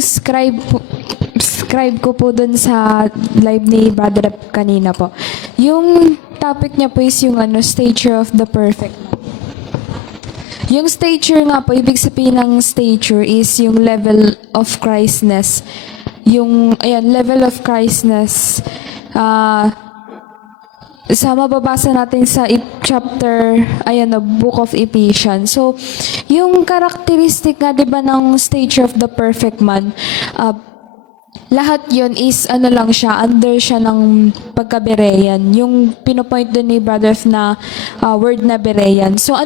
scribe ko po dun sa live ni Brother Rep kanina po. Yung topic niya po is yung stature of the perfect. Yung stature nga po, ibig sabihin ng stature is yung level of Christness. Yung, level of Christness. Sa mababasa natin sa Book of Ephesians. So, yung characteristic nga, di ba, ng stature of the perfect man, lahat yon is lang siya, under siya ng pagka-Berean. Yung pinopoint doon ni Brother na word na Berean. So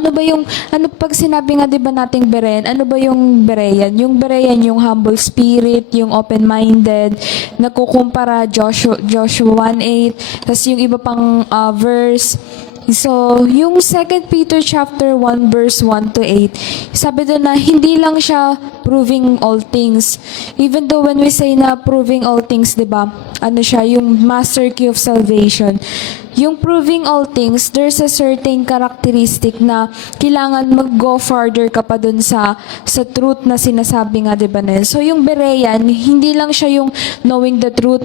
pag sinabi nga 'di ba nating Berean, ano ba yung Berean? Yung Berean yung humble spirit, yung open-minded, nagkukumpara Joshua 1:8, tas yung iba pang verse. So, yung 2 Peter chapter 1 verse 1 to 8, sabi doon na hindi lang siya proving all things. Even though when we say na proving all things, 'di ba? Siya yung master key of salvation. Yung proving all things, there's a certain characteristic na kailangan mag-go farther ka pa dun sa truth na sinasabi nga, 'di ba? So, yung Berean, hindi lang siya yung knowing the truth,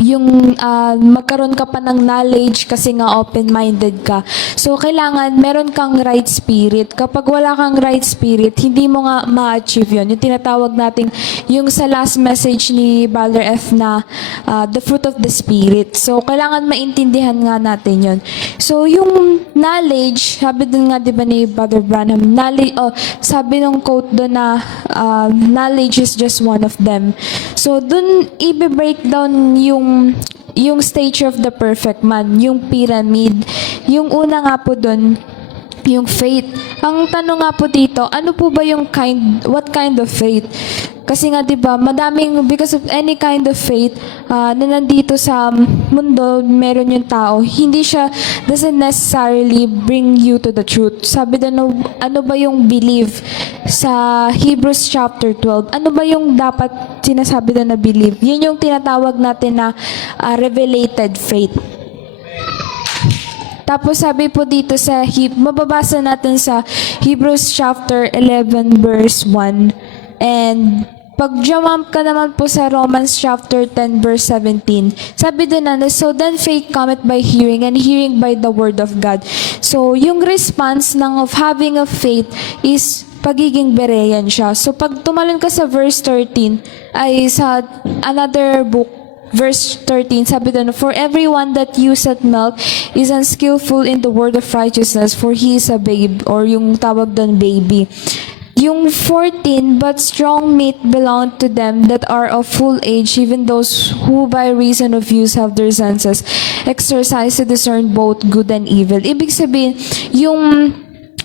yung magkaroon ka pa ng knowledge kasi nga open-minded ka. So, kailangan meron kang right spirit. Kapag wala kang right spirit, hindi mo nga ma-achieve yun. Yung tinatawag natin, yung sa last message ni Brother F na the fruit of the spirit. So, kailangan maintindihan nga natin yun. So, yung knowledge, sabi dun nga, di ba ni Brother Branham, sabi nung quote dun na knowledge is just one of them. So, dun i-breakdown yung stature of the perfect man, yung pyramid. Yung una nga po dun, yung faith. Ang tanong nga po dito, ano po ba yung what kind of faith? Kasi nga 'di ba, because of any kind of faith na nandito sa mundo, meron yung tao. Hindi siya doesn't necessarily bring you to the truth. Sabi doon, ano ba yung believe sa Hebrews chapter 12? Ano ba yung dapat sinasabi doon na believe? Yun yung tinatawag natin na revelated faith. Tapos sabi po dito mababasa natin sa Hebrews chapter 11 verse 1. And pag-jump ka naman po sa Romans chapter 10 verse 17, sabi din na, so then faith cometh by hearing, and hearing by the word of God. So, yung response of having a faith is pagiging Berean siya. So, pag tumalon ka sa verse 13, ay sa another book, verse 13, sabi doon, for everyone that useth milk is unskillful in the word of righteousness, for he is a babe, or yung tawag doon, baby. Yung 14, but strong meat belong to them that are of full age, even those who by reason of use have their senses exercise to discern both good and evil. Ibig sabihin, yung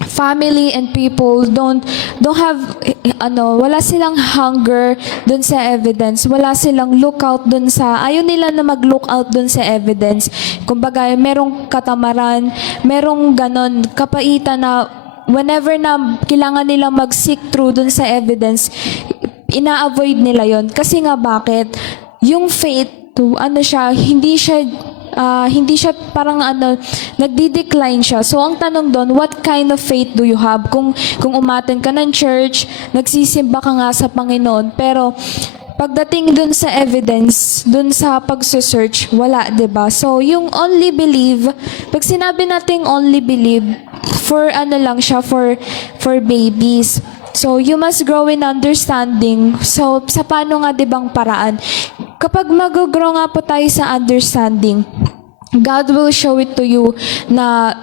family and people don't have wala silang hunger dun sa evidence, wala silang lookout dun sa, ayaw nila na mag-lookout dun sa evidence. Kumbaga, merong katamaran, merong ganon, kapaitan na whenever na kailangan nilang mag-seek through dun sa evidence, ina-avoid nila yon. Kasi nga bakit? Yung faith, hindi siya parang nagdi-decline siya. So, ang tanong doon, what kind of faith do you have? Kung umattend ka ng church, nagsisimba ka nga sa Panginoon, pero pagdating dun sa evidence, dun sa pagsusearch, wala, 'di ba? So, yung only believe, pag sinabi nating only believe, for lang siya, for babies. So, you must grow in understanding. So, sa paano nga 'di bang paraan? Kapag mag-grow nga po tayo sa understanding, God will show it to you na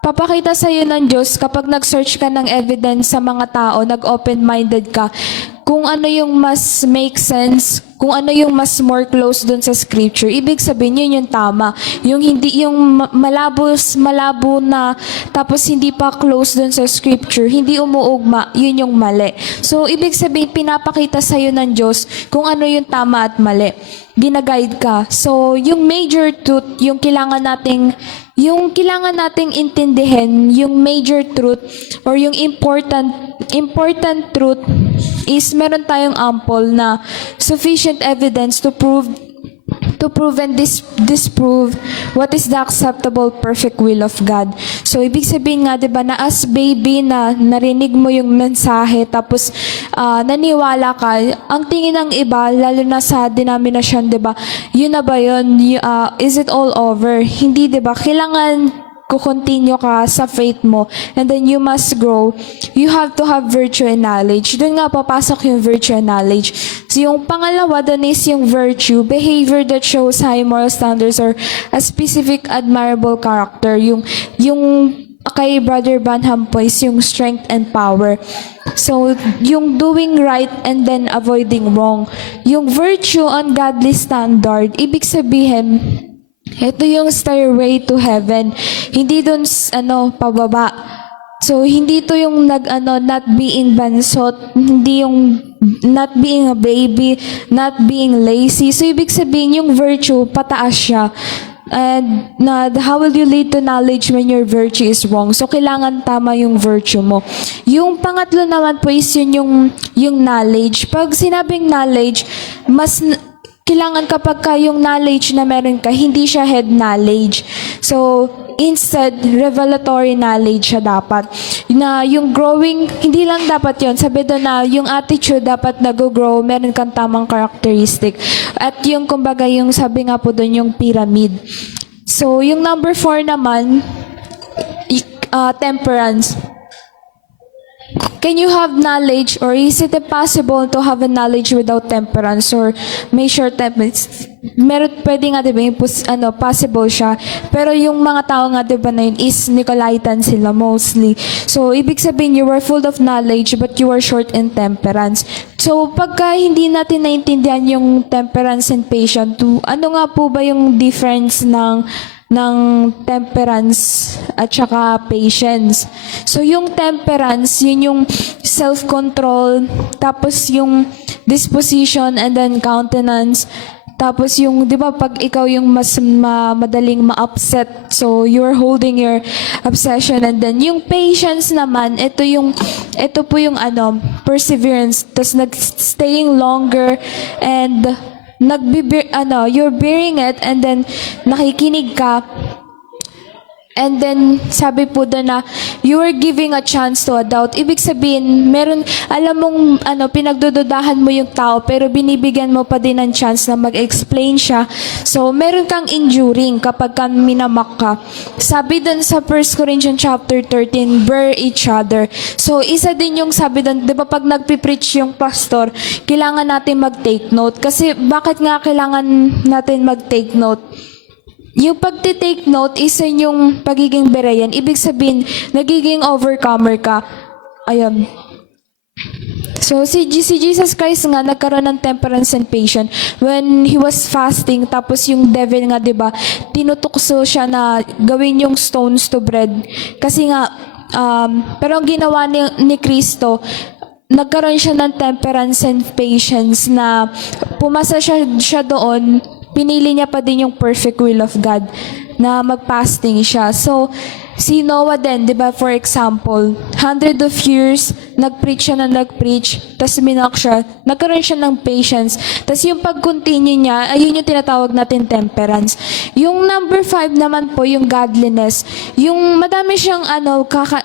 papakita sa iyo ng Diyos kapag nag-search ka ng evidence sa mga tao, nag-open-minded ka, kung ano yung mas make sense, kung ano yung mas more close dun sa scripture. Ibig sabihin, yun yung tama. Yung hindi, yung malabo na, tapos hindi pa close dun sa scripture, hindi umuugma, yun yung mali. So, ibig sabihin, pinapakita sa'yo ng Diyos kung ano yung tama at mali. Ginaguide ka. So, yung major truth, yung kailangan nating intindihin, yung major truth, or yung important truth is meron tayong ample na sufficient evidence to prove to prove and disprove what is the acceptable perfect will of God. So, ibig sabihin nga, di ba, na as baby na narinig mo yung mensahe, tapos naniwala ka, ang tingin ng iba, lalo na sa denomination, di ba, yun na ba yun? Is it all over? Hindi, di ba? Kailangan continue ka sa faith mo, and then you must grow. You have to have virtue and knowledge. Doon nga papasok yung virtue and knowledge. So yung pangalawa, doon is yung virtue, behavior that shows high moral standards or a specific admirable character. Yung kay Brother Branham po is yung strength and power. So, yung doing right and then avoiding wrong. Yung virtue on godly standard, ibig sabihin, ito yung stairway to heaven. Hindi dun pababa. So hindi to yung not being bansot, hindi yung not being a baby, not being lazy. So ibig sabihin yung virtue pataas siya. And how will you lead to knowledge when your virtue is wrong? So kailangan tama yung virtue mo. Yung pangatlo naman po is yung knowledge. Pag sinabing knowledge, mas kailangan kapag yung knowledge na meron ka, hindi siya head knowledge. So, instead, revelatory knowledge siya dapat. Na yung growing, hindi lang dapat yon. Sabi doon na yung attitude dapat nag-grow, meron kang tamang characteristic. At yung, kumbaga, yung sabi nga po doon, yung pyramid. So, yung number 4 naman, temperance. Can you have knowledge, or is it impossible to have a knowledge without temperance, or may short temperance? Meron, pwede nga diba, possible siya. Pero yung mga tao nga diba na yun is Nicolaitan sila mostly. So, ibig sabihin, you were full of knowledge but you were short in temperance. So, pagka hindi natin naintindihan yung temperance and patience, ano nga po ba yung difference ng temperance at saka patience? So, yung temperance, yun yung self-control, tapos yung disposition and then countenance, tapos yung, di ba, pag ikaw yung mas madaling ma-upset, so you're holding your obsession, and then yung patience naman, ito po yung perseverance, tapos staying longer, and you're bearing it, and then nakikinig ka, and then sabi po doon na you are giving a chance to a doubt. Ibig sabihin, alam mong pinagdududahan mo yung tao, pero binibigyan mo pa din ng chance na mag-explain siya. So meron kang enduring kapag minamak ka. Sabi doon sa 1 Corinthians chapter 13, bear each other. So isa din yung sabi doon, di ba, pag nagpipreach yung pastor, kailangan natin mag-take note. Kasi bakit nga kailangan natin mag-take note? Yung pagti-take note, isa yung pagiging berean. Ibig sabihin, nagiging overcomer ka. Ayun. So, si Jesus Christ nga, nagkaroon ng temperance and patience when He was fasting, tapos yung devil nga, di ba, tinutukso siya na gawin yung stones to bread. Kasi nga, pero ang ginawa ni Kristo, nagkaroon siya ng temperance and patience na pumasa siya doon, pinili niya pa din yung perfect will of God na mag-fasting siya. So, si Noah din, di ba, for example, 100 of years, nag-preach siya, tapos minak siya, nagkaroon siya ng patience. Tapos yung pag-continue niya, ayun yung tinatawag natin temperance. Yung number 5 naman po, yung godliness. Yung madami siyang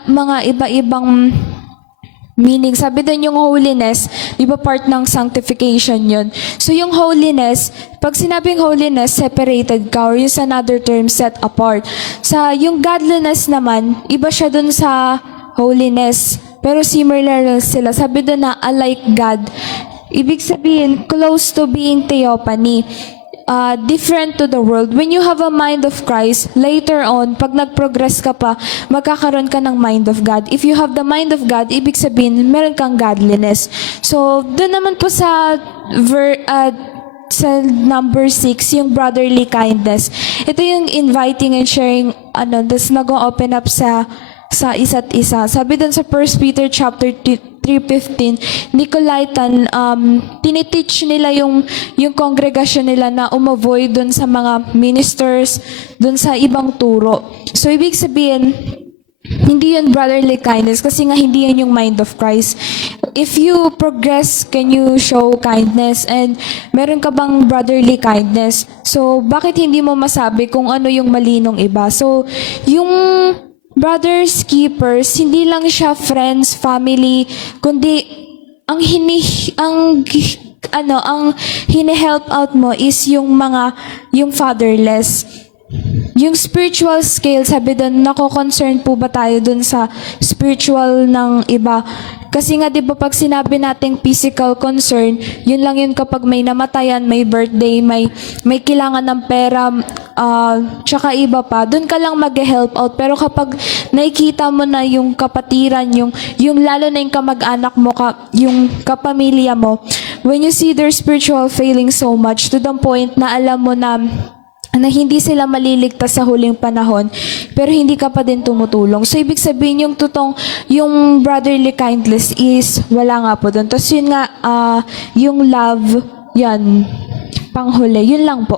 mga iba-ibang meaning. Sabi doon yung holiness, di ba part ng sanctification yun. So yung holiness, pag sinabing holiness, separated ka, or yung sa another term, set apart. Yung godliness naman, iba siya doon sa holiness. Pero similar sila. Sabi doon na alike God. Ibig sabihin, close to being theophany. Different to the world. When you have a mind of Christ, later on, pag nag-progress ka pa, magkakaroon ka ng mind of God. If you have the mind of God, ibig sabihin, meron kang godliness. So, doon naman po sa number 6, yung brotherly kindness. Ito yung inviting and sharing, tas nag-open up sa isa't isa. Sabi dun sa 1 Peter chapter 3:15, Nicolaitan, tiniteach nila yung congregation nila na umavoid dun sa mga ministers, dun sa ibang turo. So, ibig sabihin, Hindi yun brotherly kindness kasi nga hindi yun yung mind of Christ. If you progress, can you show kindness? And meron ka bang brotherly kindness? So, bakit hindi mo masabi kung ano yung mali nung iba? So, yung brothers keepers, hindi lang siya friends, family, kundi ang ang hine-help out mo is yung fatherless. Yung spiritual scale, sabi doon, nako-concern po ba tayo doon sa spiritual ng iba? Kasi nga, di ba, pag sinabi nating physical concern, yun lang yun kapag may namatayan, may birthday, may kailangan ng pera, tsaka iba pa, doon ka lang mag-help out. Pero kapag nakikita mo na yung kapatiran, yung lalo na yung kamag-anak mo, yung kapamilya mo, when you see their spiritual failing so much, to the point na alam mo na hindi sila maliligtas sa huling panahon, pero hindi ka pa din tumutulong. So, ibig sabihin, yung brotherly kindness is, wala nga po doon. Tapos yun nga, yung love, yan, panghuli, yun lang po.